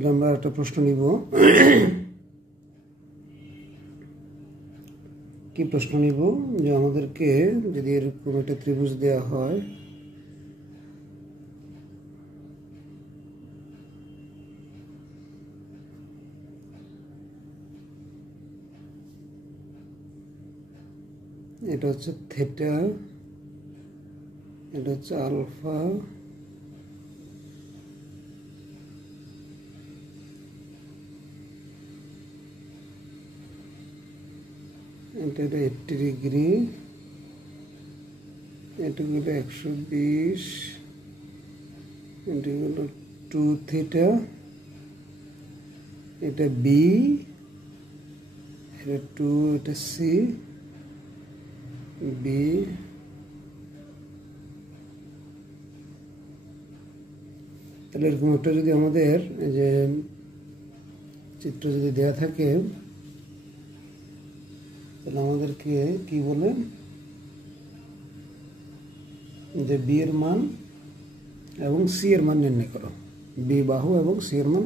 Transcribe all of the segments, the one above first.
তাহলে আমরা একটা প্রশ্ন নিব। কি প্রশ্ন নিব? যে আমাদেরকে যদি এরকম একটা ত্রিভুজ দেওয়া হয়, এটা হচ্ছে থিটা, এটা হচ্ছে আলফা, এটা 80 ডিগ্রি, এটা হলো 120, এটা হলো 2 থিটা, এটা বি, এটা 2, এটা সি, বি, তাহলে এরকম একটা যদি আমাদের যে চিত্র যদি দেয়া থাকে, তাহলে আমাদেরকে কি বলে যে বি এর মান এবং সি এর মান নির্ণয় করো, বি বাহু এবং সি এর মান।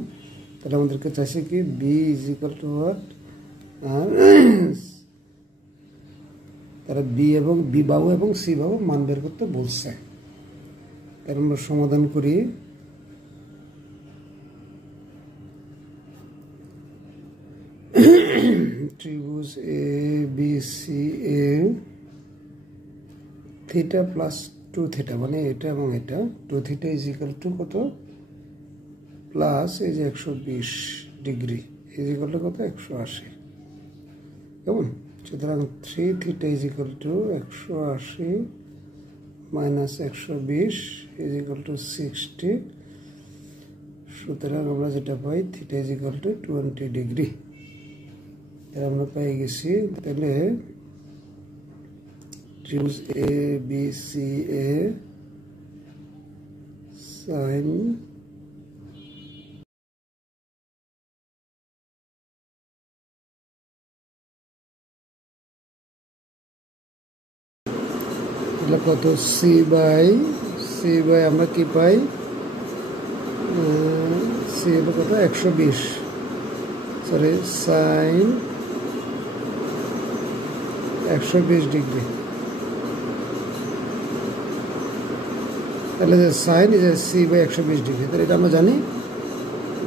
তাহলে আমাদেরকে চাইছে কি B is equal to what, আর তারা বি এবং বি বাহু এবং সি বাহু মান বের করতে বলছে। তাহলে আমরা সমাধান করি। ত্রিভুজ A B C A theta plus 2 theta, মানে এটা এবং এটা 2 থিটা ইজ ইকুয়াল টু কত, প্লাস এই যে 120 ডিগ্রি ইজ ইকুয়াল টু কত, 180। কেমন? সুতরাং 3 theta is equal to 180 minus 120 is equal to 60। সুতরাং আমরা যেটা পাই theta is equal to 20 degree. তাহলে আমরা পেয়ে গেছি। তাহলে ত্রিভুজ A B C A sine কত, সি বাই আমরা কি পাই, সি হলো কত 120, সরি সাইন 120 ডিগ্রি। তাহলে যে sine is C by 120 degree, তাহলে এটা আমরা জানি।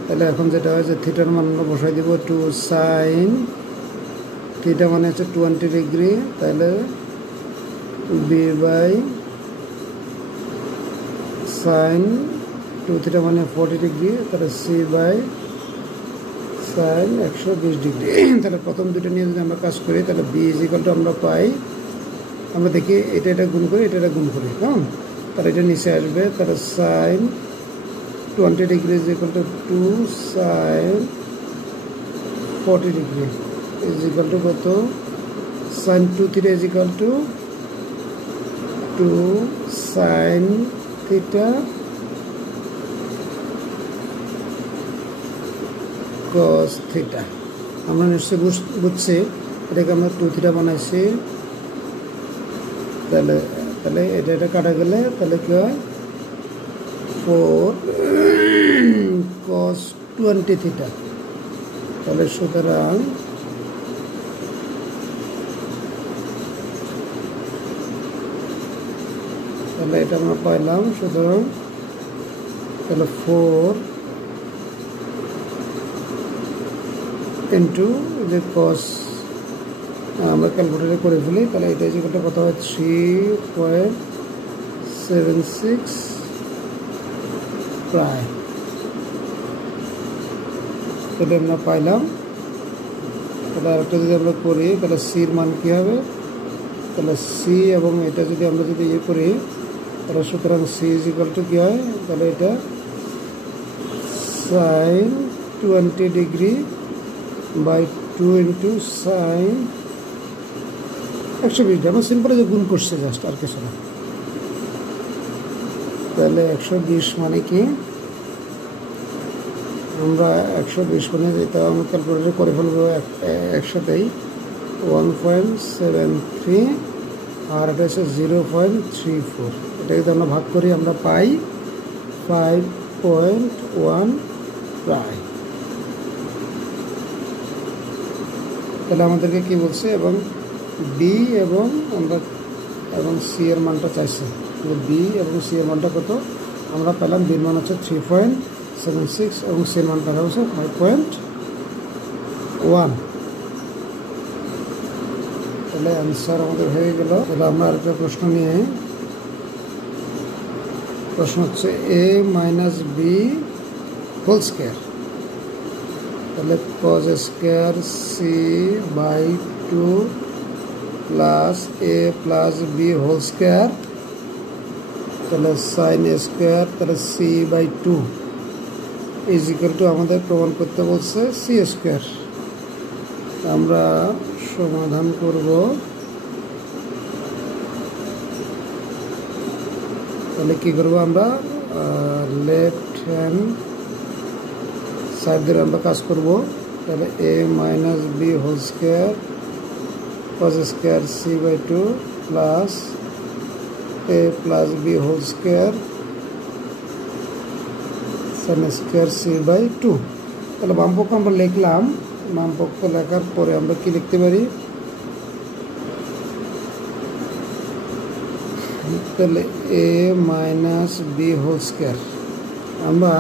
তাহলে এখন যেটা হয় যে থিটার মান আমরা বসাই দিব 2 সাইন থিটা মানে হচ্ছে 20 ডিগ্রি, তাহলে বি বাই সাইন 2 থিটা মানে 40 ডিগ্রি, তাহলে সি বাই সাইন 120 ডিগ্রি। তাহলে প্রথম দুটো নিয়ে যদি আমরা কাজ করি, তাহলে বি ইজ ইকুয়াল টু আমরা পাই, আমরা দেখি এটা গুণ করি, এটা গুণ করি, হ্যাঁ। তাহলে এটা নিচে আসবে, তাহলে sine 20 degree is equal to 2 sine 40 degree is equal to কত, sine 2 theta is equal to 2 sine theta cos theta. আমরা নিশ্চয়ই বুঝছি এটাকে আমরা 2 থিটা বানাইছি। তাহলে এটা কাটা গেলে তাহলে কি হয়, 4 cos 20 থিটা। তাহলে সুতরাং তাহলে এটা আমরা পাইলাম। সুতরাং তাহলে 4 ইন্টু যে কস, আমরা ক্যালকুলেটর করে ফেলি, তাহলে এটা যে কত হয় 3.76 প্রায়। তাহলে আমরা পাইলাম। তাহলে আরেকটা যদি আমরা করি, তাহলে সির মান কী হবে, তাহলে সি এবং এটা যদি আমরা ইয়ে করি, তাহলে সুতরাং সি ইজ ইকুয়াল টু কী হয়, তাহলে এটা sine 20 degree by 2 into sine 120 degree. আমরা সিম্পল যে গুণ করছে জাস্ট, আর কিছু না। তাহলে 120 মানে কি, আমরা 120 মানে যেটা আমরা ক্যালকুলেটর করে ফেলবো একসাথেই, 1.73, আর এটা হচ্ছে 0.34। এটা যদি আমরা ভাগ করি, আমরা পাই 5.1 প্রায়। তাহলে আমাদেরকে কি বলছে এবং বি এবং আমরা এবং সি এর মানটা চাইছে। বি এবং সি এর মানটা কত আমরা পেলাম। বির মান হচ্ছে 3.76 এবং সি এর মানটা হচ্ছে 5.1। তাহলে অ্যান্সার আমাদের হয়ে গেল। তাহলে আমরা আরেকটা প্রশ্ন নিয়ে, প্রশ্ন হচ্ছে a minus B whole square. তাহলে cos square C by 2 plus a plus B whole square, তাহলে সাইন স্কোয়ার, তাহলে C by 2 is equal to আমাদের প্রমাণ করতে বলছে সি স্কোয়ার। আমরা সমাধান করব। তাহলে কি করব আমরা লেফট হ্যান্ড সাইড ধরে আমরা কাজ করব। তাহলে a minus B whole square cos square C by 2 plus a plus B whole square sin square C by 2। তাহলে বাম পক্ষ আমরা লিখলাম। বাম পক্ষ লেখার পরে আমরা কি লিখতে পারি, তাহলে a minus B whole square আমরা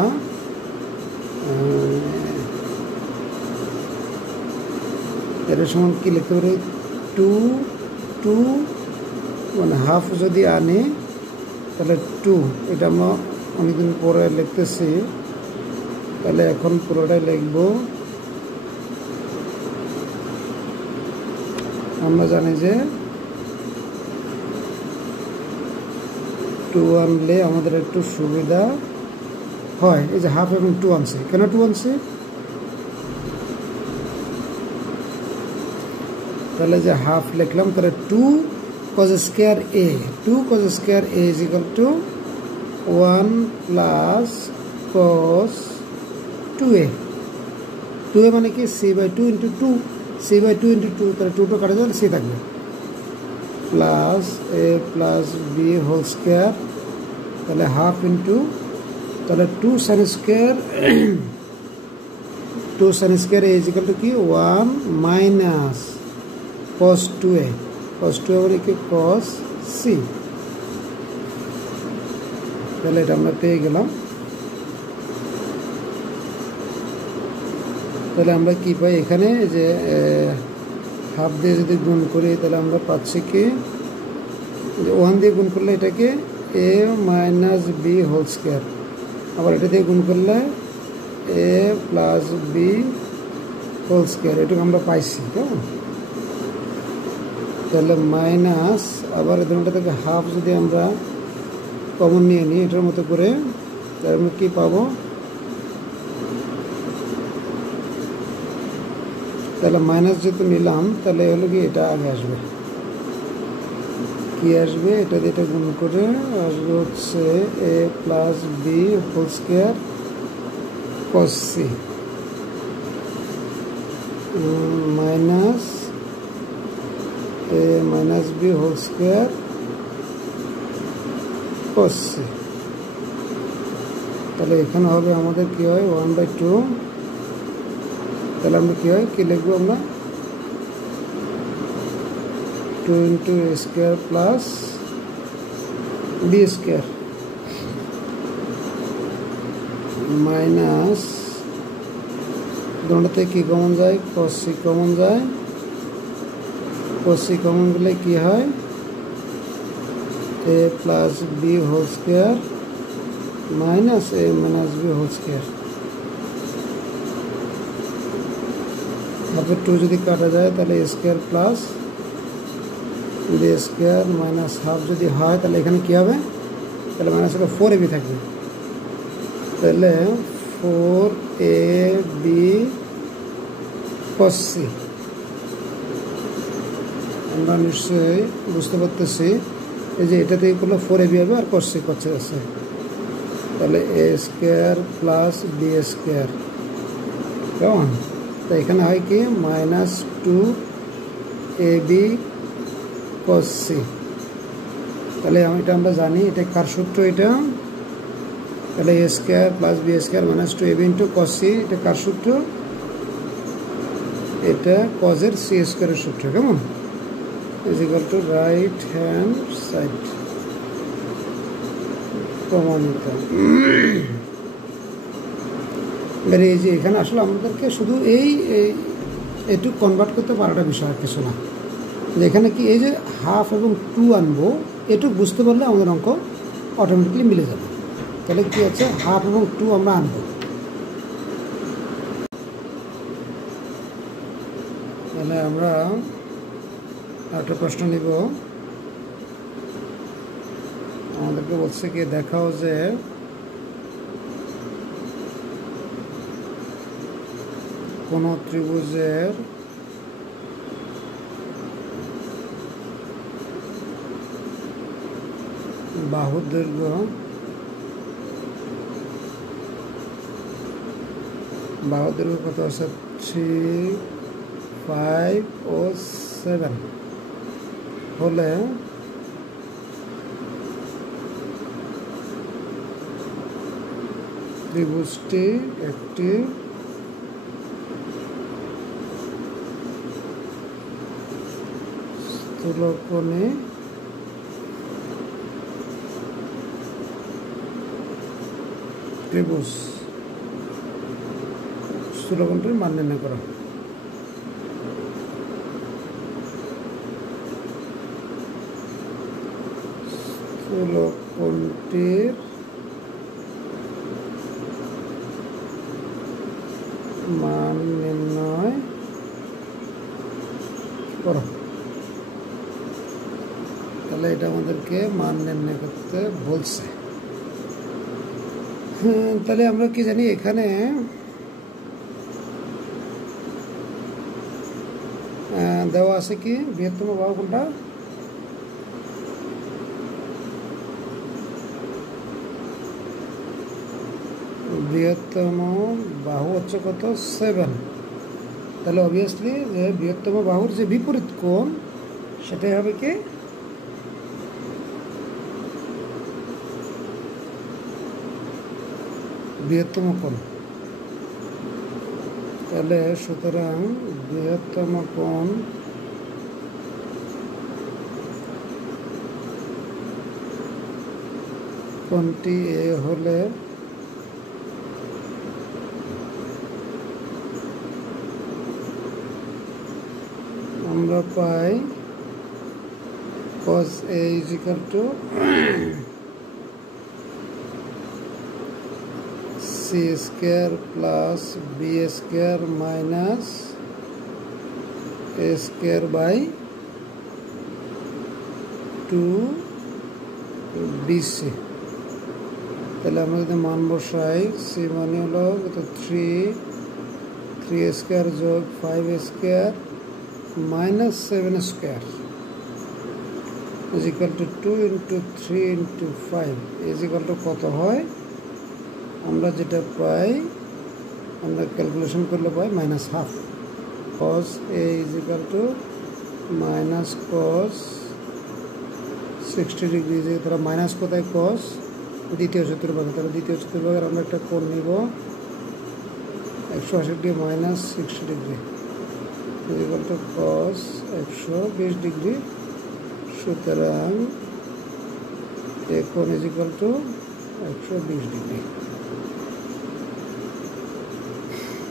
এর সমান কি লিখতে পারি, 2 মানে হাফ যদি আনে তাহলে 2, এটা আমরা অনেকদিন পরে লিখতেছি। তাহলে এখন পুরোটাই লিখব। আমরা জানি যে 2 আনলে আমাদের একটু সুবিধা হয়। এই যে হাফ এবং 2 আনছে, কেন 2 আনছে, তাহলে যে হাফ লিখলাম, তাহলে 2 cos square a, 2 cos square a is equal to 1 plus cos 2a। 2a মানে কি c by 2 into 2, c by 2 into 2, তাহলে 2 কাটা যাবে, c থাকবে, plus a plus b whole square, তাহলে হাফ ইন্টু, তাহলে 2 sin square 2 sin square a is equal to কি 1 minus cos 2a, cos 2a মানে কি cos c। তাহলে এটা আমরা পেয়ে গেলাম। তাহলে আমরা কি পাই এখানে, যে হাফ দিয়ে যদি গুণ করি তাহলে আমরা পাচ্ছি কি, যে 1 দিয়ে গুণ করলে এটাকে a minus B whole square, আবার এটা দিয়ে গুণ করলে a plus B whole square, এটুকু আমরা পাইছি। কেমন, তাহলে মাইনাস, আবার দুটো থেকে হাফ যদি আমরা কমন নিয়ে নিই এটার মতো করে, তাহলে আমরা কী পাবো, তাহলে মাইনাস যেহেতু নিলাম তাহলে হলো কি এটা আগে আসবে, কি আসবে, এটা দিয়ে এটা গুণ করে আসবে হচ্ছে a plus B whole square cos c minus a minus B whole square cos c। তাহলে এখানে হবে আমাদের কি হয় 1/2, তাহলে আমরা কি হয়, কি লিখবো আমরা 2 into a square plus B square minus, দুটোতে কি কমন যায়, cos c কমন যায়, cos c কমন গেলে কি হয় a plus B whole square minus a minus B whole square. হাফের 2 যদি কাটা যায় তাহলে a square plus B square minus half যদি হয় তাহলে এখানে কী হবে, তাহলে মাইনাস হলে 4ab থাকবে, তাহলে 4ab cos c। আমরা নিশ্চয়ই বুঝতে পারতেছি এই যে এটা থেকে করলে 4ab হবে আর cos c করছে আছে, তাহলে a square plus B square, কেমন, তো এখানে হয় কি মাইনাস 2ab cos c। তাহলে এটা আমরা জানি, এটা কার সূত্র, এটা তাহলে a square plus B square minus 2ab into cos c, এটা কার সূত্র, a এটা কজের সি স্কোয়ারের সূত্র, কেমন? Is equal two right hand side প্রমাণিত। এই যে এখানে আসলে আমাদেরকে শুধু এইটুকু কনভার্ট করতে পারাটা বিষয়, আর কিছু না। এখানে কি এই যে হাফ এবং 2 আনবো, এটুকু বুঝতে পারলে আমাদের অঙ্ক অটোমেটিকলি মিলে যাবে। তাহলে কি আছে, হাফ এবং 2 আমরা আনবো। তাহলে আমরা একটা প্রশ্ন নিব। আমাদেরকে বলছে কি, দেখাও যে কোন ত্রিভুজের বাহুর দৈর্ঘ্য কত আছে, 3, 5 ও 7 হলে ত্রিভুজটি একটি স্থূলকোণী ত্রিভুজ। স্থূলকোণটির মান নির্ণয় করা। স্থূলকোণটির মান নির্ণয় করো। তাহলে এটা আমাদেরকে মান নির্ণয় করতে বলছে। তাহলে আমরা কি জানি, এখানে দেওয়া আছে কি, বৃহত্তম বাহু কোনটা? বৃহত্তম বাহু হচ্ছে কত, 7। তাহলে অবভিয়াসলি যে বৃহত্তম বাহুর যে বিপরীত কোণ, সেটাই হবে কি, বৃহত্তম কোণ। তাহলে সুতরাং বৃহত্তম কোণ কোণটি এ হলে আমরা পাই cos A is equal to C square plus B square minus A square by 2BC। তাহলে আমরা যদি মান বসাই, C মানে হলো 3 স্কোয়ার যোগ 5 square minus 7 square is equal to 2 into 3 into 5 is equal to কত হয়, আমরা যেটা পাই, আমরা ক্যালকুলেশন করলে পাই -1/2। cos A is equal to minus cos 60 degree. যে তারা মাইনাস কোথায়, cos দ্বিতীয় চতুর্ভাগে। তাহলে দ্বিতীয় চতুর্ভাগের আমরা একটা কোণ নিব 180 degree minus 60 degree is equal to cos 120 degree. সুতরাং এ কোণ is equal to 120 ডিগ্রি।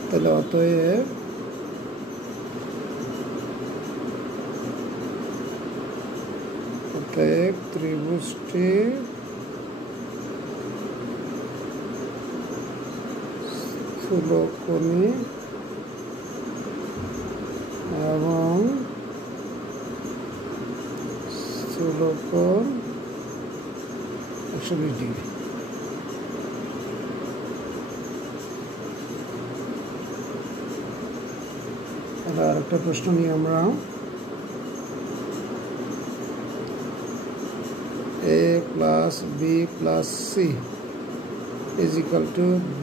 তাহলে অতএব ত্রিভুজটি স্থূলকোণী এবং স্থূলকোণ 120 ডিগ্রি। আর একটা প্রশ্ন নিয়ে আমরা, A plus B plus C is equal to B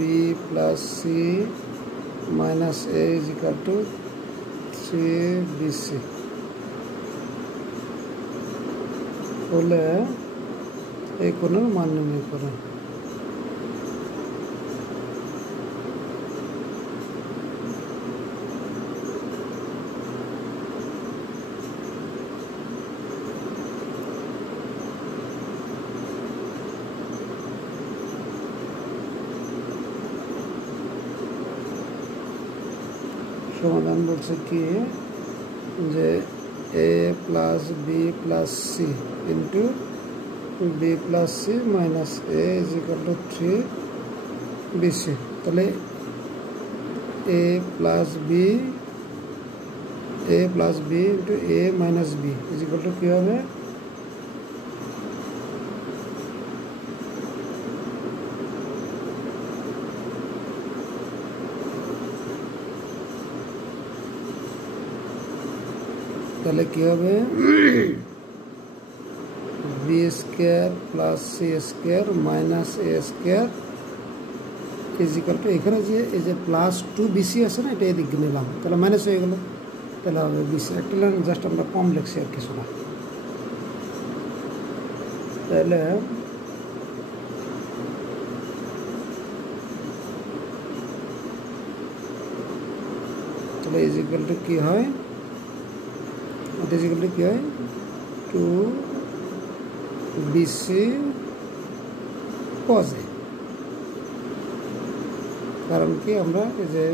plus C minus A is equal to 3BC হলে এই কোণের মান নির্ণয় করো। সমাধান বলছে কি যে a plus B plus C into B plus C minus a is equal to 3bc। তাহলে a plus B into a minus B is equal to কী হবে? তাহলে কি হবে? B square plus C square minus A square is equal to, এখানে যে এই যে প্লাস 2bc আছে না, এটা এদিকে নিলাম, তাহলে মাইনাস হয়ে গেল, তাহলে হবে বিসি। একটা লাইন জাস্ট আমরা কম লিখছি আর কিছু না। তাহলে ইজ ইকুয়াল টু কী হয়? এটা ইজ ইকুয়াল টু কী হয়? 2bc cos a। কারণ কি আমরা এই যে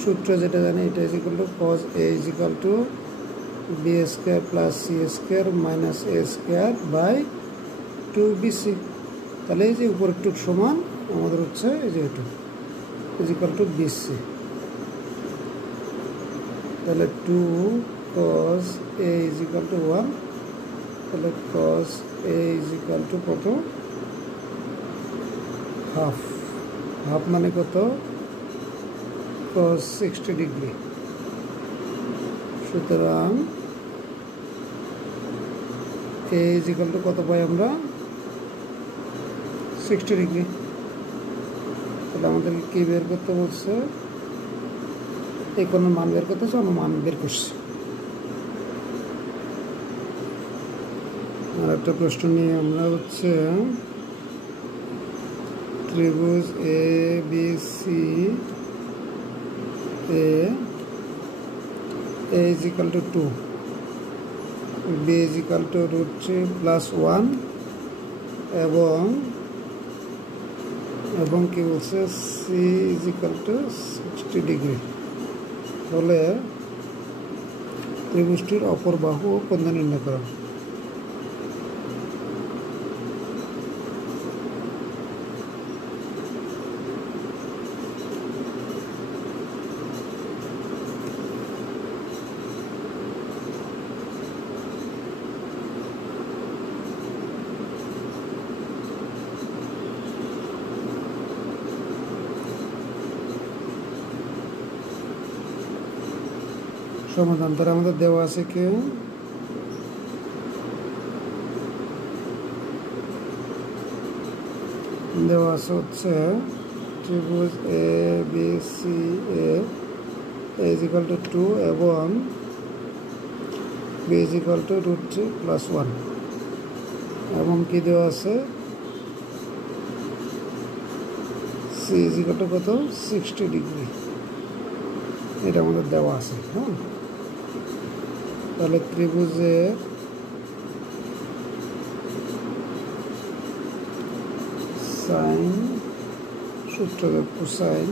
সূত্র যেটা জানি, এটা is equal to cos a is equal to B square plus C square minus A square by 2bc। তাহলে এই যে উপর একটু সমান আমাদের হচ্ছে এই যে এটু ইজ ইকুয়াল টু bc। তাহলে 2 cos a is equal two 1, তাহলে cos a is equal to কত? হাফ। হাফ মানে কত? cos 60 degree. সুতরাং a ইজ ইকুয়াল টু কত পাই আমরা? 60 ডিগ্রি। তাহলে আমাদেরকে কি বের করতে বলছে? এই কোনো মান বের করতে হচ্ছে, আমরা মান বের করছি। আর একটা প্রশ্ন নিয়ে আমরা হচ্ছে ত্রিভুজ A B C A is equal to 2, B is equal to √3 plus 1 এবং কি বলছে? C is equal to 60 degree হলে ত্রিভুজটির অপর বাহু ও কোণ নির্ণয় করা। সমাধান তারা আমাদের দেওয়া আছে কি? দেওয়া আছে হচ্ছে ত্রিভুজ A B C A is equal to 2 এবং B is equal to √3 plus 1 এবং কি দেওয়া আছে? সি ইজ ইকুয়াল টু কত? 60 ডিগ্রি। এটা আমাদের দেওয়া আছে। হ্যাঁ, তাহলে ত্রিভুজের সাইন সূত্র কোসাইন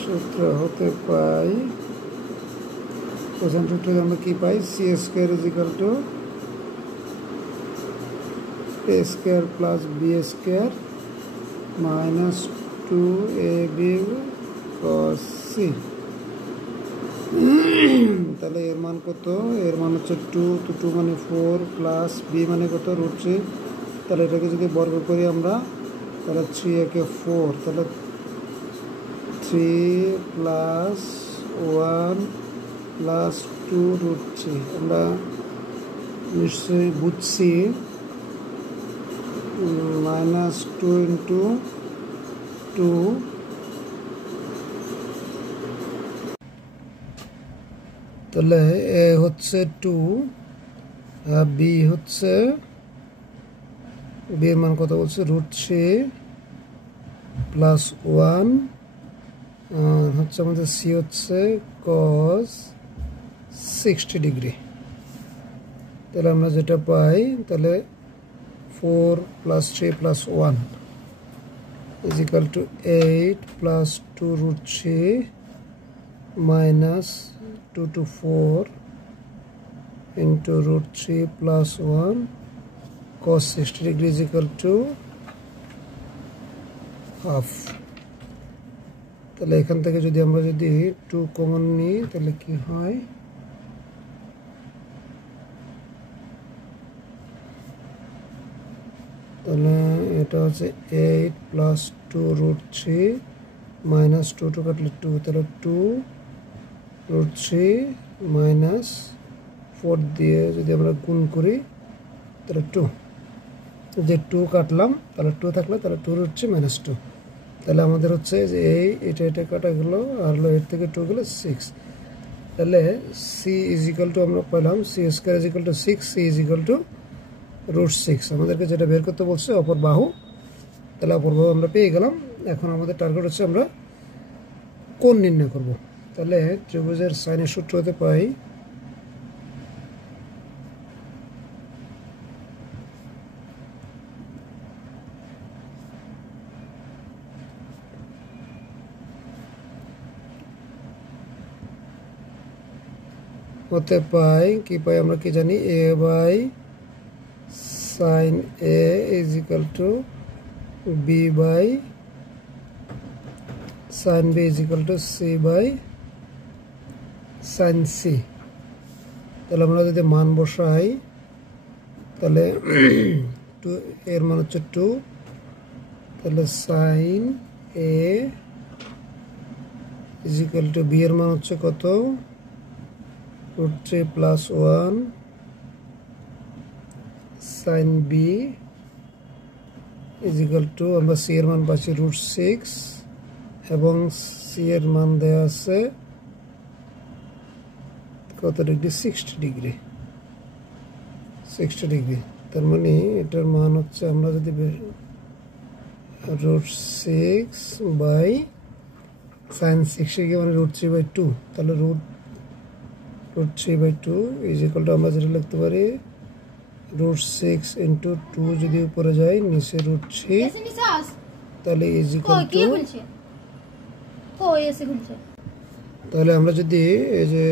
সূত্র হতে পাই, কোসাইন সূত্র আমরা কি পাই? C square is equal to a square plus B square minus 2ab cos c। তাহলে এর মান কত? এর মান হচ্ছে 2, তো 2 মানে 4 প্লাস b মানে কত? √3। তাহলে এটাকে যদি বর্গ করি আমরা, তাহলে 3 একে 4, তাহলে 3 প্লাস 1 প্লাস 2 √3। আমরা নিশ্চয়ই বুঝছি মাইনাস 2 ইন্টু 2, তাহলে এ হচ্ছে 2 আর বি হচ্ছে, বি এর মান কত বলছে? √3 প্লাস 1 হচ্ছে আমাদের সি হচ্ছে cos 60 ডিগ্রি। তাহলে আমরা যেটা পাই, তাহলে 4 plus 3 plus 1 is equal to 8 plus 2 root 3 minus 2 to 4 into root 3 plus 1 cos 60 degree is equal to half. তাহলে এখান থেকে যদি আমরা যদি 2 কমন নিই তাহলে কি হয়, তাহলে এটা হচ্ছে 8 plus 2 root 3 minus 2 to কাটলে 2, তাহলে 2 root 3 minus 4 দিয়ে যদি আমরা গুণ করি তাহলে 2, যে 2 কাটলাম তাহলে 2 থাকলে তাহলে 2 root 3 minus 2, তাহলে আমাদের হচ্ছে যে এটা কাটা গেল আর হলো 8 থেকে 2 গেলে 6, তাহলে c is equal to আমরা পেলাম c square is equal to 6, c is equal to root 6, আমাদেরকে যেটা বের করতে বলছে অপর বাহু, তাহলে অপর বাহু আমরা পেয়ে গেলাম। এখন আমাদের টার্গেট হচ্ছে আমরা কোণ নির্ণয় করব। তাহলে ত্রিভুজের সাইনের সূত্র হতে পাই কি পাই আমরা কি জানি, a by sin a is equal to b by sin b is equal to c by sin c। তাহলে আমরা যদি মান বসাই তাহলে 2 এর মান হচ্ছে 2, তাহলে sin a is equal to b এর মান হচ্ছে কত, root 3 plus 1 sin b is equal to আমরা c এর মান পাচ্ছি root 6 এবং c এর মান দেয়া আছে কত ডিগ্রি, 60 ডিগ্রি, 60 ডিগ্রি। তার মানে এটার মান হচ্ছে আমরা যদি root 6 বাই sin 60 মানে root 3 by 2, তাহলে root 3 by 2 is equal to আমরা যেটা লিখতে পারি root 6 into 2 যদি উপরে যায় নিচে root 3, তাহলে is equal to, তাহলে আমরা যদি এই যে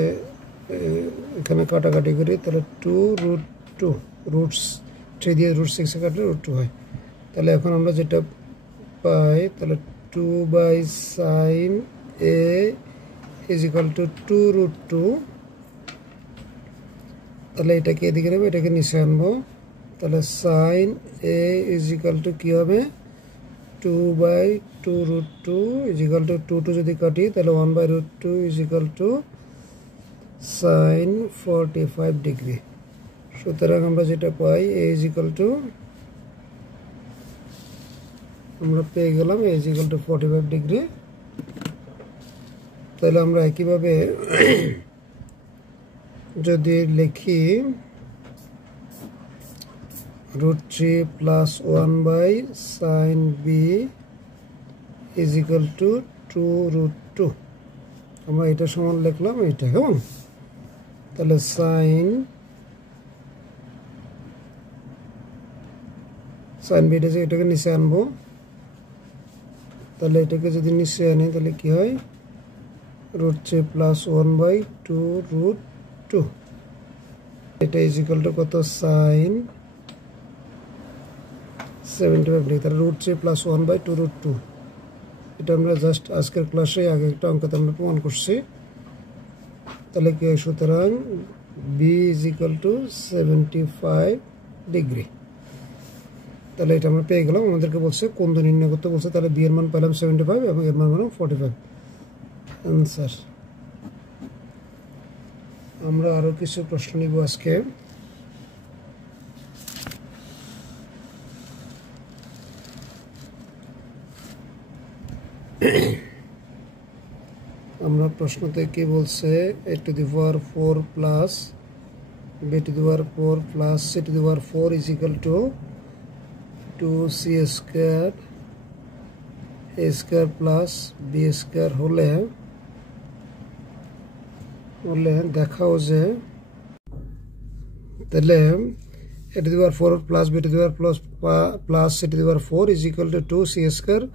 এখানে কাটাকাটি করি তাহলে 2 root 2 root 3 দিয়ে root 6 এ কাটলে root 2 হয়। তাহলে এখন আমরা যেটা পাই তাহলে 2 by sin a is equal to 2 root 2, তাহলে এটাকে এদিকে নেব, এটাকে নিচে আনবো, তাহলে sin a is equal to কি হবে 2 by 2 root 2 is equal to 2 যদি কাটি তাহলে 1 by root 2 is equal to sin 45 degree. সুতরাং আমরা যেটা পাই a is equal to আমরা পেয়ে গেলাম a is equal to 45 degree. তাহলে আমরা একইভাবে যদি লিখি root 3 plus 1 by sin b is equal to 2 root 2, আমরা এটা সমান লিখলাম এটা, কেমন, তাহলে sin b এটাকে নিচে আনবো, তাহলে এটাকে যদি নিচে আনি তাহলে কি হয় root 3 plus 1 by 2 root 2, এটা is equal to কত sin 75 ডিগ্রি, তাহলে root 3 plus 1 by 2 root 2, এটা আমরা জাস্ট আজকের ক্লাসে আগে একটা অঙ্কতে আমরা প্রমাণ করছি। তাহলে কি হয়, সুতরাং b is equal to 75 degree. তাহলে এটা আমরা পেয়ে গেলাম। আমাদেরকে বলছে কোণ নির্ণয় করতে বলছে, তাহলে b এর মান পেলাম 75 এবং এর মান পেলাম 45। আনসার। আমরা আরো কিছু প্রশ্ন নিব আজকে। আমরা প্রশ্নতে কি বলছে, a to the power 4 plus b to the power 4 plus c to the power 4 is equal to 2c square a square plus b square হলে দেখাও যে তাহলে a to the power 4 plus b to the power plus c to the power 4 is equal to 2c square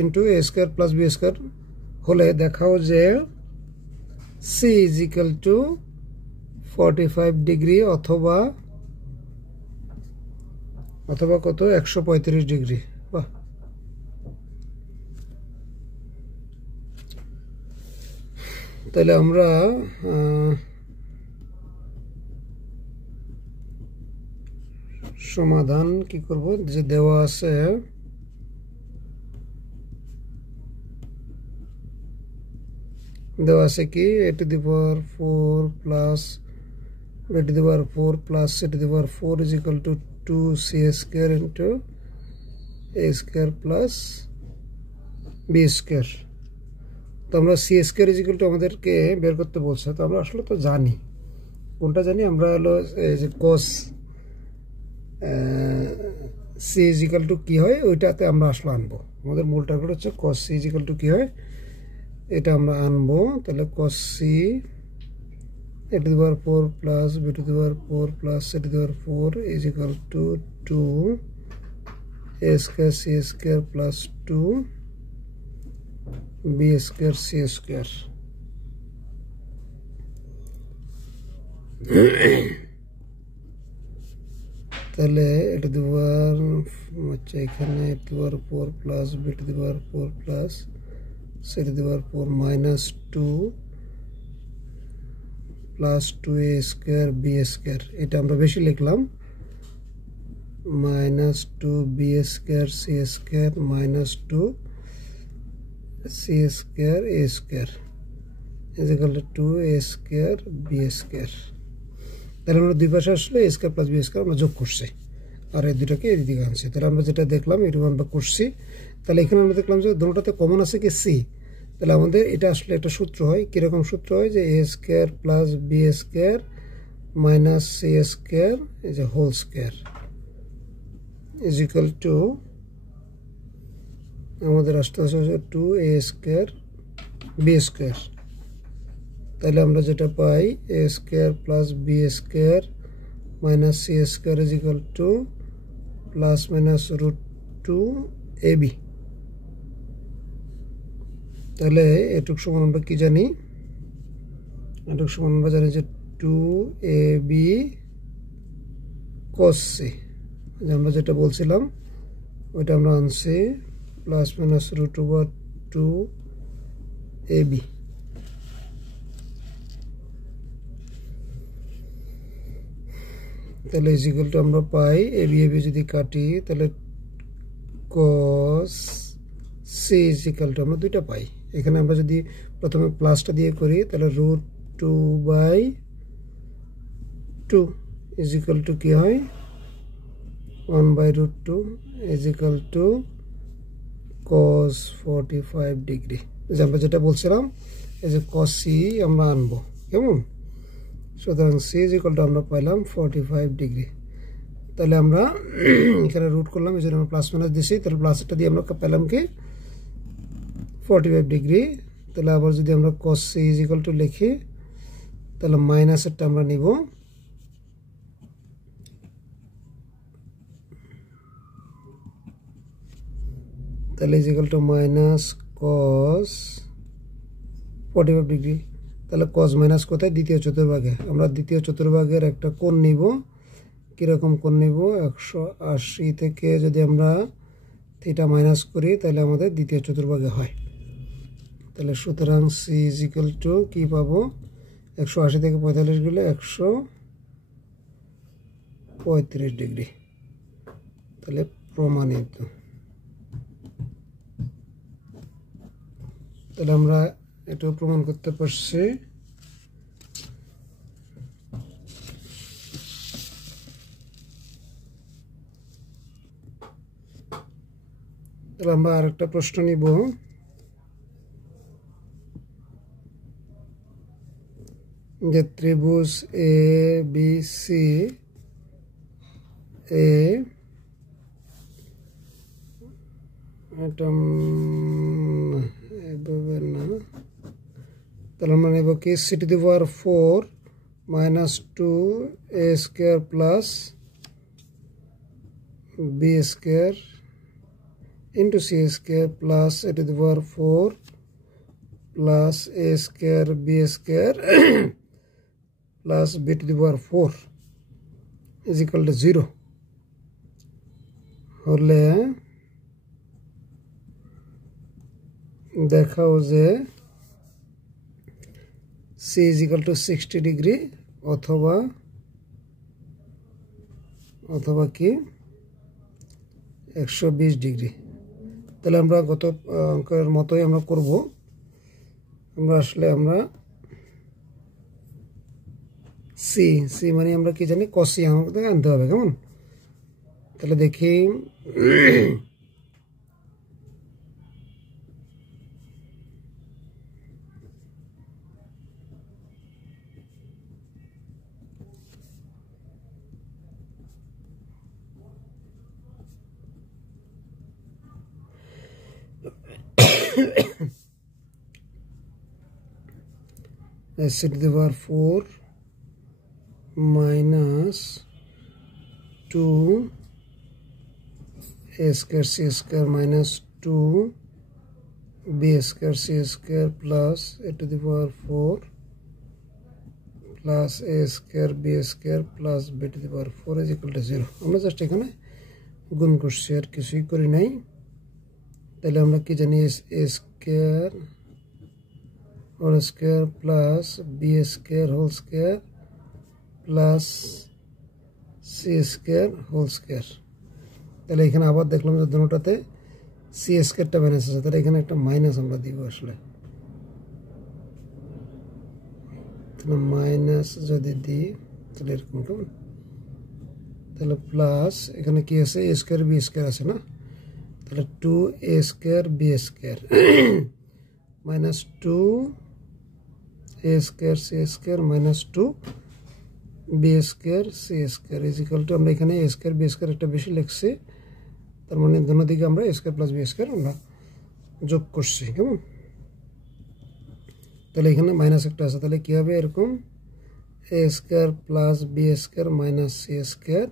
into A square plus B square হলে দেখাও যে C is equal to 45 degree অথবা কত 135 degree. বাহ, তাহলে আমরা সমাধান কি করব, যে দেওয়া আছে কি a to the power 4 plus b to the power 4 plus c to the power 4 is equal to 2c square into a square plus b square। তো আমরা c square is equal to আমাদেরকে বের করতে বলছে, তো আমরা আসলে তো জানি, কোনটা জানি আমরা, হলো এই যে cos c is equal to কি হয় ওইটাতে আমরা আসলে আনবো। আমাদের মূল টার্গেট হচ্ছে cos c is equal to কি হয় এটা আমরা আনবো। তাহলে cos c a to the power 4 plus b to the power 4 plus c to the power 4 is equal to 2 a square c square plus 2 b square c square। তাহলে a to the power হচ্ছে এখানে a to the power 4 plus b to the power 4 plus c to the power 4 minus 2 plus 2a square b square, এটা আমরা বেশি লিখলাম, minus 2b square c square minus 2 c square a square is equal to 2a square b square। তাহলে আমরা দুই পাশে আসলে a square plus b square আমরা যোগ করছি আর এই দুটাকে এদিকে আনছি। তাহলে আমরা যেটা দেখলাম এটা আমরা করছি। তাহলে এখানে আমরা দেখলাম যে দুটোতে কমন আছে কি c, তাহলে আমাদের এটা আসলে একটা সূত্র হয়, কিরকম সূত্র হয় যে a square plus b square minus c square is A whole square is equal to আমাদের আসতে আসে 2a স্কয়ার b স্কয়ার। তাহলে আমরা যেটা পাই a square plus b square minus c square is equal to plus minus √2ab। তাহলে এটুক সমান আমরা কি জানি, এটুক সমান আমরা জানি যে 2ab cos c, আমরা যেটা বলছিলাম ওইটা আমরা আনছি প্লাস মাইনাস √2ab। তাহলে ইজ ইকুয়াল টু আমরা পাই ab যদি কাটি তাহলে cos c is equal to আমরা দুইটা পাই। এখানে আমরা যদি প্রথমে প্লাসটা দিয়ে করি তাহলে √2/2 ইজ ইকুয়াল টু কি হয় 1/√2 is equal to cos 45 degree. যে আমরা যেটা বলছিলাম এই যে cos c আমরা আনবো, কেমন? সুতরাং c ইজ ইকুয়াল টু আমরা পাইলাম 45 ডিগ্রি। তাহলে আমরা এখানে রুট করলাম, এই জন্য আমরা প্লাস মাইনাস দিছি, তাহলে প্লাসটা দিয়ে আমরা পেলাম কি 45 ডিগ্রি। তাহলে আবার যদি আমরা cos c is equal two লিখি তাহলে মাইনাসেরটা আমরা নিব, তাহলে is equal two minus cos 45 degree. তাহলে cos মাইনাস কোথায়? দ্বিতীয় চতুর্ভাগে। আমরা দ্বিতীয় চতুর্ভাগের একটা কোণ নিব, কিরকম কোণ নিব 180 থেকে যদি আমরা থিটা মাইনাস করি তাহলে আমাদের দ্বিতীয় চতুর্ভাগে হয়। তাহলে সুতরাং c ইজ ইকুয়াল টু কি পাবো 180 থেকে 45 গেলে 135 ডিগ্রি। তাহলে প্রমাণিত। তাহলে আমরা এটাও প্রমাণ করতে পারছি। তাহলে আমরা আরেকটা প্রশ্ন নিব, যে ত্রিভুজ এ বি সি এ এটা এভাবে না, তাহলে আমরা নেব কি c to the power 4 minus 2a square plus b square into c square plus a to the power 4 plus a square b square plus b to the power 4 is equal to 0 হলে দেখাও যে c is equal to 60 degree অথবা কি 120 degree. তাহলে আমরা গত অঙ্কের মতোই আমরা করব। আমরা সি মানে আমরা কি জানি কসি আমাদের আনতে হবে, কেমন? তাহলে দেখি s to the power 4 minus 2 a square c square minus 2 b square c square plus a to the power 4 plus a square b square plus b to the power 4 is equal to 0। আমরা just এখানে গুণ করছি, আর কিছুই করি নাই। তাহলে আমরা কি জানি a square whole square plus b square whole square plus c square whole square। তাহলে এখানে আবার দেখলাম যে দুটোটাতে c স্কয়ারটা মাইনাস আছে, তাহলে এখানে একটা মাইনাস আমরা দিব আসলে। তাহলে মাইনাস যদি দিই তাহলে এরকম কেমন, তাহলে প্লাস এখানে কি আছে a স্কয়ার b স্কয়ার আছে না, তাহলে 2a square b square minus 2a square c square minus 2b square c square is equal to, আমরা এখানে a স্কয়ার b স্কয়ার একটা বেশি লিখছি, তার মানে দুটো দিকে আমরা a square plus b square আমরা যোগ করছি, কেমন? তাহলে এখানে মাইনাস একটা আছে, তাহলে কি হবে এরকম a square plus b square minus c square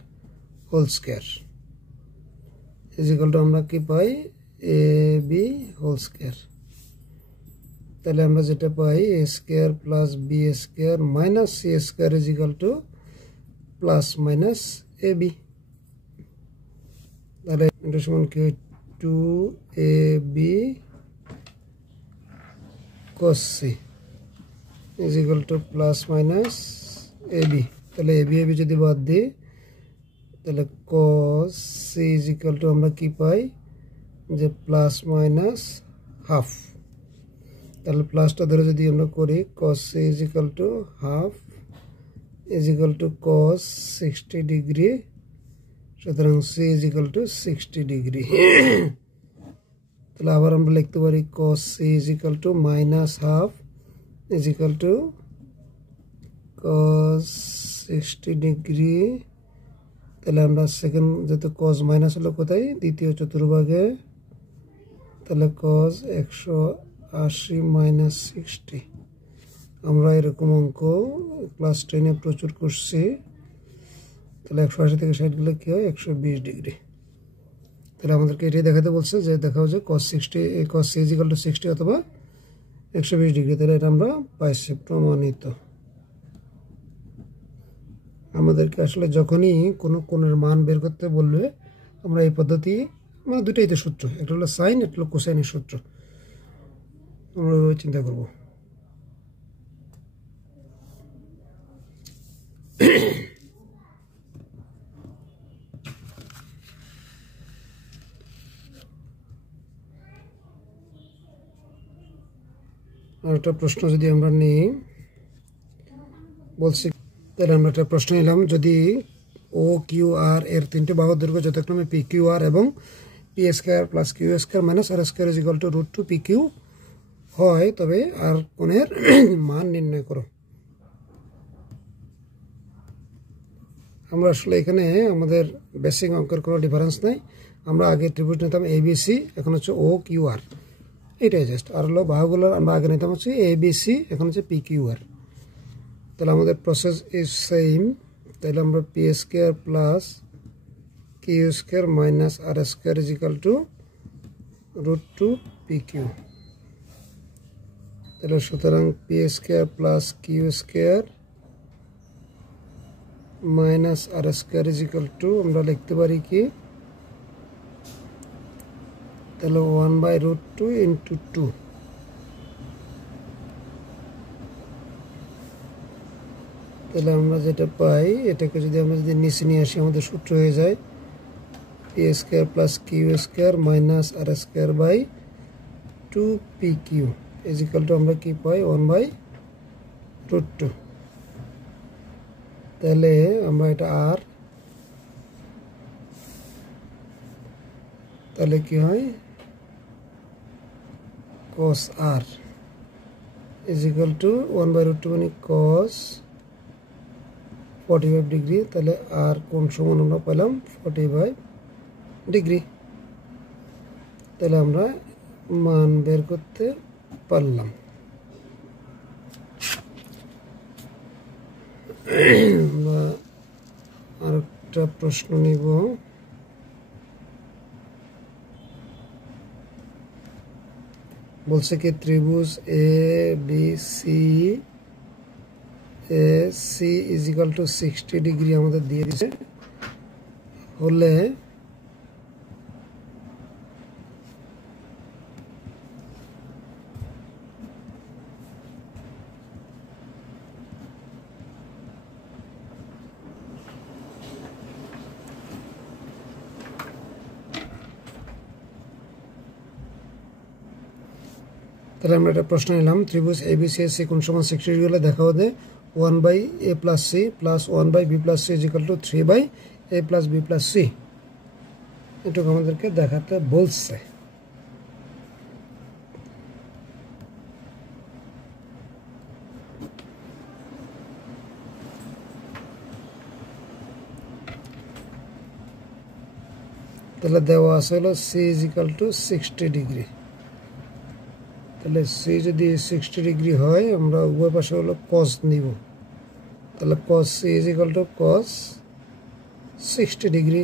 whole square is equal to আমরা কি পাই ab হোল স্কয়ার। তাহলে আমরা যেটা পাই a square plus b square minus c square is equal to plus minus ab। তাহলে এটা সমান কি 2ab cos c is equal to plus minus ab। তাহলে ab যদি বাদ দিই তাহলে cos c is equal to আমরা কি পাই যে প্লাস মাইনাস হাফ। তাহলে প্লাসটা ধরে যদি আমরা করি cos c is equal to half is equal to cos 60 degree, সুতরাং c is equal to 60 degree. তাহলে আবার আমরা লিখতে পারি cos c is equal two minus half is equal to cos 60 degree. তাহলে আমরা সেকেন্ড যেহেতু cos মাইনাস হলো কোথায় দ্বিতীয় চতুর্ভাগে, তাহলে cos 180 মাইনাস 60। আমরা এরকম অঙ্ক ক্লাস 10-এ প্রচুর করছি। তাহলে 180 থেকে 60 গেলে কি হয় 120 ডিগ্রি। তাহলে আমাদেরকে এটাই দেখাতে বলছে যে দেখাও যে cos c is equal to 60 অথবা 120 ডিগ্রি। তাহলে এটা আমরা পাইছি প্রমাণিত। আমাদেরকে আসলে যখনই কোনো কোণের মান বের করতে বলবে আমরা এই পদ্ধতি, মানে দুটাই তো সূত্র, একটা হলো সাইন একটা হলো কোসাইনের সূত্র, আমরা চিন্তা করব। আর একটা প্রশ্ন যদি আমরা নিই বলছি, তাহলে আমরা একটা প্রশ্ন নিলাম যদি ও কিউ আর এর তিনটে বাহুর দৈর্ঘ্য যথাক্রমে পি কিউ আর এবং P square plus Q square minus R square is equal to √2 P Q হয়, তবে আর কোণের মান নির্ণয় করো। আমরা আসলে এখানে আমাদের বেসিক অঙ্কের কোনো ডিফারেন্স নাই। আমরা আগে ত্রিভুজ নিতাম ABC, এখন হচ্ছে ও কিউ আর, এটাই জাস্ট। আর হলো বাহুগুলোর আমরা আগে নিতাম হচ্ছে ABC, এখন হচ্ছে পি কিউ আর। তাহলে আমাদের প্রসেস ইজ সেম। তাহলে আমরা P square plus Q square minus R square is equal to √2 PQ। তাহলে সুতরাং P square plus Q square minus R square is equal to আমরা লিখতে পারি কি, তাহলে 1/√2 ইন্টু 2। তাহলে আমরা যেটা পাই এটাকে যদি আমরা যদি নিচে নিয়ে আসি আমাদের সূত্র হয়ে যায় P square plus Q square minus R square by 2PQ is equal to আমরা কি পাই 1/√2। তাহলে আমরা এটা আর, তাহলে কি হয় cos r is equal two 1/√2 মানে cos 45 ডিগ্রি। তাহলে আর কোণ সমান আমরা পেলাম 45 ডিগ্রি। তাহলে আমরা মান বের করতে পারলাম। আমরা আরেকটা প্রশ্ন নিব। বলছে কি ত্রিভুজ A B C C is equal to 60 degree আমাদের দিয়ে দিচ্ছে হলে তাহলে আমরা একটা প্রশ্ন নিলাম ত্রিভুজ ABCSC কোণ সমান 60 ডিগ্রি হলে দেখাও দে 1/a + c plus 1/b + c is equal two 3/a + b + c। এটুকু আমাদেরকে দেখাতে বলছে। তাহলে দেওয়া আছে হলো c is equal to 60 degree. তাহলে সি যদি 60 ডিগ্রি হয় আমরা উভয় পাশে হলো cos নিব। তাহলে cos c is equal to cos 60 degree.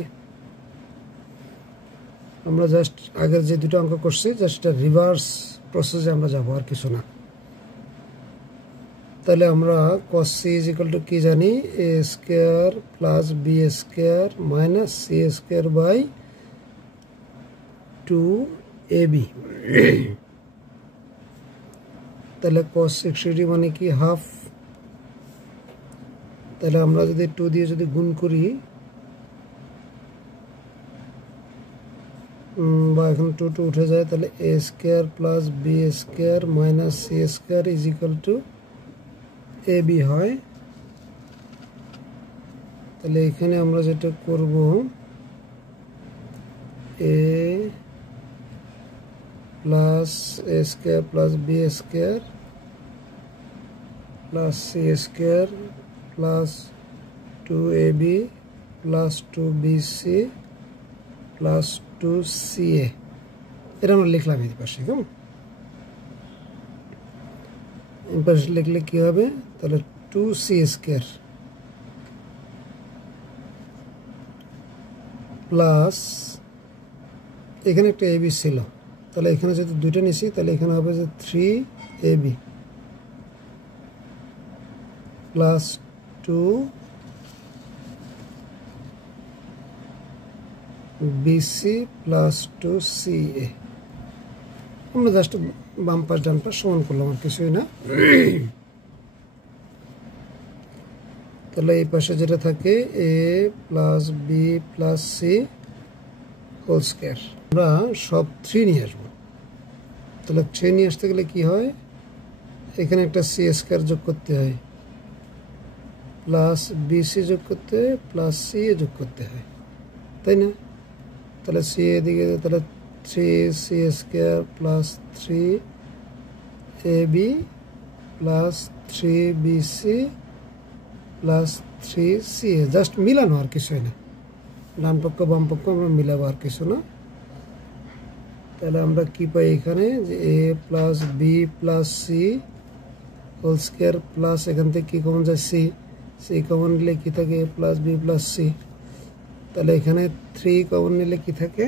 আমরা জাস্ট আগের যে দুটো অঙ্ক করছি জাস্ট এটা রিভার্স প্রসেসে আমরা যাব, আর কিছু না। তাহলে আমরা cos c is equal to কি জানি a square plus b square minus c square by 2ab। তাহলে cos 60 মানে কি হাফ। তাহলে আমরা যদি 2 দিয়ে যদি গুণ করি বা এখন 2 উঠে যায় তাহলে a square plus b square minus c square is equal two ab হয়। তাহলে এখানে আমরা যেটা করব a plus a square plus b square plus c square plus 2ab plus 2bc plus 2ca এটা আমরা লিখলাম এই পাশে। কেমন এই পাশে লিখলে কি হবে তাহলে 2c স্কয়ার প্লাস এখানে একটা ab ছিল তাহলে এখানে যদি দুইটা নিছি তাহলে এখানে হবে যে 3ab plus 2bc plus 2ca। আমরা জাস্ট বাম পাশ ডান পাশ সমান করলাম, আর কিছুই না। তাহলে এই পাশে যেটা থাকে a plus b plus c whole square আমরা সব 3 নিয়ে আসবো। তাহলে 3 নিয়ে আসতে গেলে কি হয় এখানে একটা c স্কয়ার যোগ করতে হয় প্লাস bc যোগ করতে হয় প্লাস c যোগ করতে হয়, তাই না? তাহলে c এদিকে তাহলে 3c square plus 3ab plus 3bc plus 3ca just মিলানো, আর কিছুই না। ডান পক্ষ বাম পক্ষ আমরা মিলাবো, আর কিছু না। তাহলে আমরা কি পাই এখানে যে a plus b plus c whole square plus এখান থেকে কি কমন যায় c কমন নিলে কি থাকে a plus b plus c। তাহলে এখানে 3 কমন নিলে কি থাকে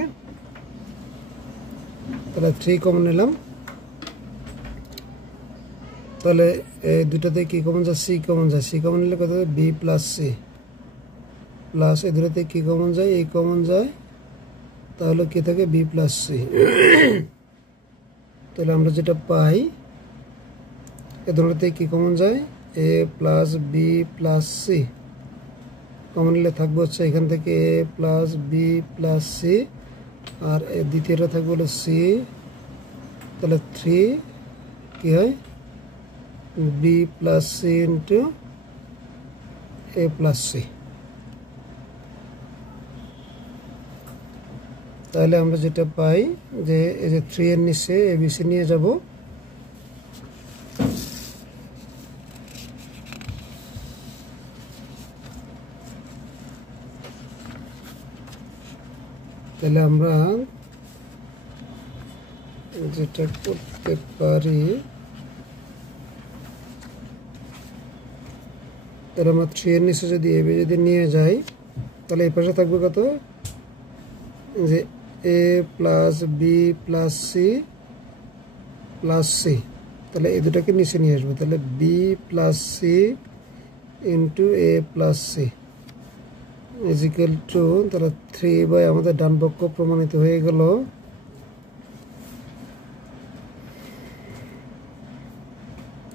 তাহলে 3 কমন নিলাম, তাহলে এই দুটাতে কি কমন যায়, সি কমন যায়, সি কমন নিলে কত হবে বি প্লাস সি প্লাস এই দুটাতে কি কমন যায়, এই কমন যায়, তাহলে কি থাকে বি প্লাস সি। তাহলে আমরা যেটা পাই এ দুটাতে কি কমন যায়, A plus B plus C common নিলে থাকবে হচ্ছে এখান থেকে A plus B plus C, আর দ্বিতীয়টা থাকবে হলো সি, তাহলে 3 কি হয় B plus C into A plus C. তাহলে আমরা যেটা পাই যে এই যে 3 এর নিচে এবিসি নিয়ে যাব, তাহলে আমরা যেটা করতে পারি, তাহলে আমরা 3 এর নিচে যদি এবি যদি নিয়ে যাই, তাহলে এই পাশে থাকবে কত যে A plus B plus C plus C, তাহলে এই দুটাকে নিচে নিয়ে আসবো, তাহলে B plus C into A plus C is equal to, তাহলে 3 বাই আমাদের ডান পক্ষ প্রমাণিত হয়ে গেল।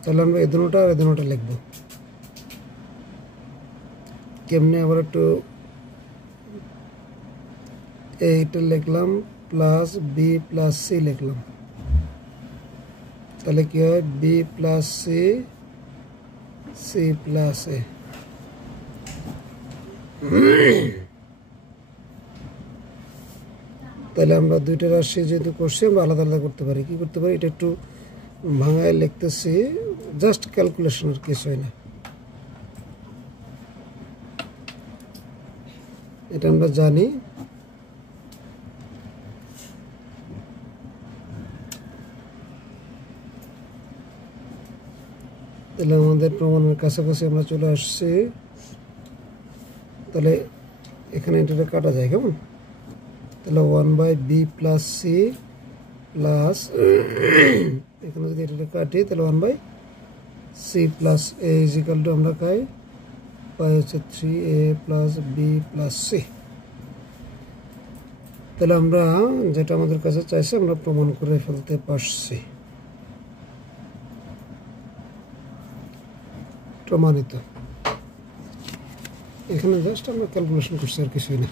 তাহলে আমরা এই দুটোটা আর এই দুটোটা লিখবো কেমনে, আবার একটু এইটা লিখলাম প্লাস বি প্লাস সি লিখলাম, তাহলে কি হয় B plus C C plus A. তাহলে আমরা দুইটা রাশি যেহেতু করছি আমরা আলাদা আলাদা করতে পারি, কি করতে পারি, এটা একটু ভাঙায় লিখতেছি, জাস্ট ক্যালকুলেশনের কিছুই না, এটা আমরা জানি। তাহলে আমাদের প্রমাণের কাছাকাছি আমরা চলে আসছি, তাহলে এখানে এটা কাটা যায় কেমন, তাহলে 1 by B plus C plus এখানে যদি এটা কাটি তাহলে 1 by C plus A is equal to আমরা পাই হচ্ছে 3a plus B plus C. তাহলে আমরা যেটা আমাদের কাছে চাইছে আমরা প্রমাণ করে ফেলতে পারছি, প্রমাণিত। এখানে জাস্ট আমরা ক্যালকুলেশন করছি আর কিছুই না।